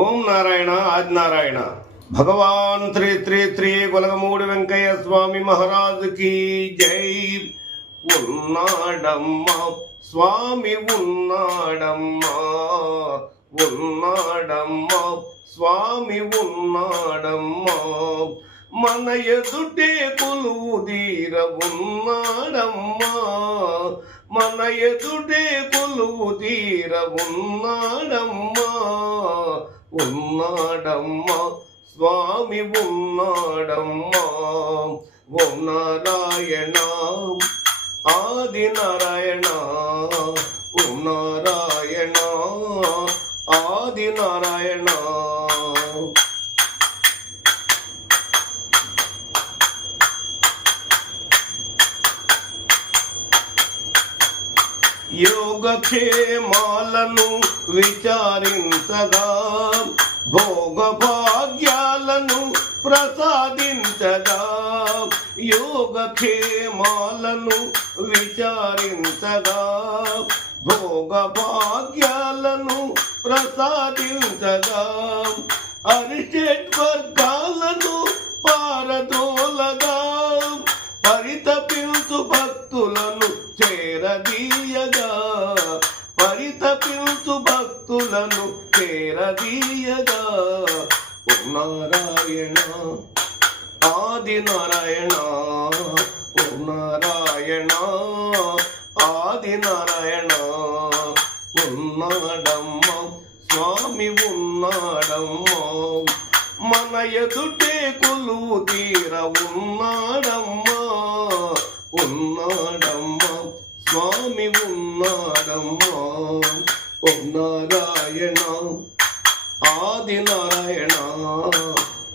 ఓం నారాయణ ఆది నారాయణ. భగవాన్ శ్రీ శ్రీ శ్రీ గొలగమూడి వెంకయ్య స్వామి మహారాజుకి జై. ఉన్నాడమ్మా స్వామి ఉన్నాడమ్మా, ఉన్నాడమ్మా స్వామి ఉన్నాడమ్మా, మన ఎదుటే కొలువు తీర ఉన్నాడమ్మా, మన ఎదుటే కొలువు తీర ఉన్నాడమ్మా, ఉన్నాడమ్మా స్వామి ఉన్నాడమ్మా. ఓం నారాయణ ఆది నారాయణ, ఓం నారాయణ ఆది నారాయణ. యోగక్షేమాలను విచారించగా, భోగ భాగ్యాలను ప్రసాదించగా, యోగక్షేమాలను విచారించగా, భోగ భాగ్యాలను ప్రసాదించగా, అరిషడ్వర్గాలను పారదోలగా, పరితపించు భక్తులను చేరదీయగా, పరితపించు భక్తులను చేరదీయగా. ఓం నారాయణ ఆది నారాయణ, ఓం నారాయణ ఆది నారాయణ. ఉన్నాడమ్మా స్వామి ఉన్నాడమ్మా, మన ఎదుటే కొలువు తీర ఉన్నాడమ్మా, ఉన్నాడమ్మా స్వామి ఉన్నాడమ్మా. ఓం నారాయణ ఆది నారాయణ,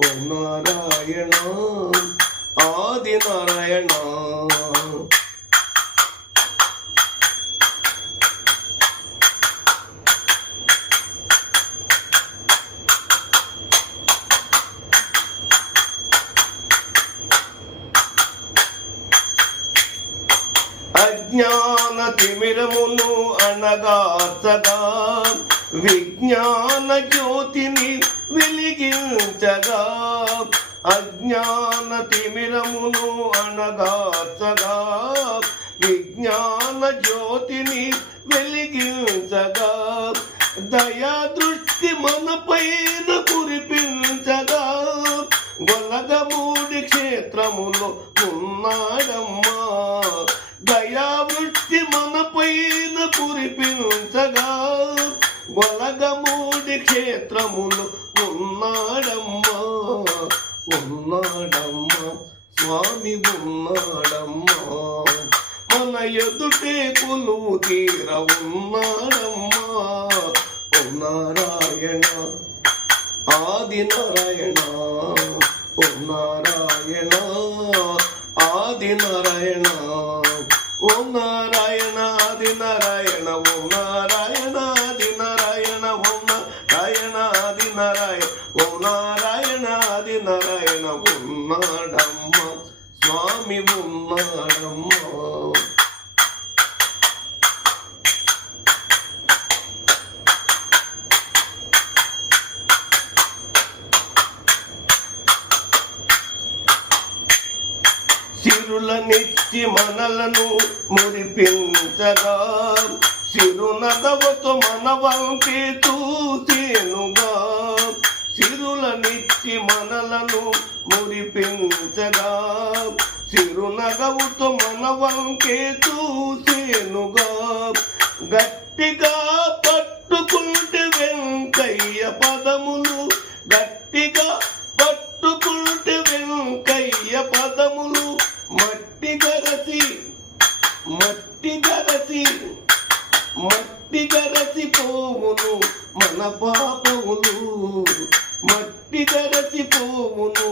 ఓం నారాయణ ఆది నారాయణ. అజ్ఞాన తిమిరమును అనగార్చగా, విజ్ఞాన జ్యోతిని వెలిగించగా, అజ్ఞాన తిమిరమును అనగార్చగా, విజ్ఞాన జ్యోతిని వెలిగించగా, దయా దృష్టి మన పైన కురిపించగా, గొలగమూడి క్షేత్రములో ఉన్నాడమ్మా, దయావృష్టి మన పైన కురిపించగా, గొలగమూడి క్షేత్రములు ఉన్నాడమ్మా, ఉన్నాడమ్మా స్వామి ఉన్నాడమ్మా, మన ఎదుటే కొలువు తీర ఉన్నాడమ్మా. ఓం నారాయణ ఆది నారాయణ, ఓం నారాయణ ఆది నారాయణ, ఓం నారాయణ ఆది నారాయణ, ఓం నారాయణ ఆది నారాయణ, ఓం నారాయణ ఆది నారాయణ, ఓం నారాయణ ఆది నారాయణ. ఉన్నాడమ్మా స్వామి ఉన్నాడమ్మా. సిరులనిచ్చి మనలను మురిపించగా, సిరునగవతో మన వంటి చూసేనుగా, సిరులనిచ్చి మనలను మురిపించగా, సిరునగవుతో మన వంటి చూసేనుగా, గట్టిగా పట్టుకుంటే వెంకయ్య పదములు, గట్టిగా పట్టుకుంటే వెంకయ్య పదములు, మట్టి గరసి మట్టి గరసి మట్టి గరసి పోవును మన పాపములు, మట్టి గరసి పోవును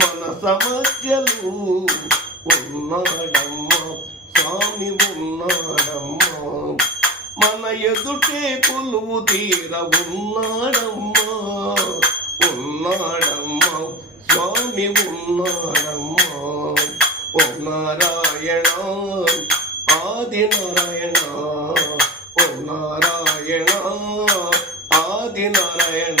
మన సమస్యలు. ఉన్నాడమ్మా స్వామి ఉన్నాడమ్మా, మన ఎదుటే కొలువు తీర ఉన్నాడమ్మా, ఉన్నాడమ్మా స్వామి ఉన్నాడమ్మా. ఓం నారాయణ ఆది నారాయణ, ఓం నారాయణ ఆది నారాయణ.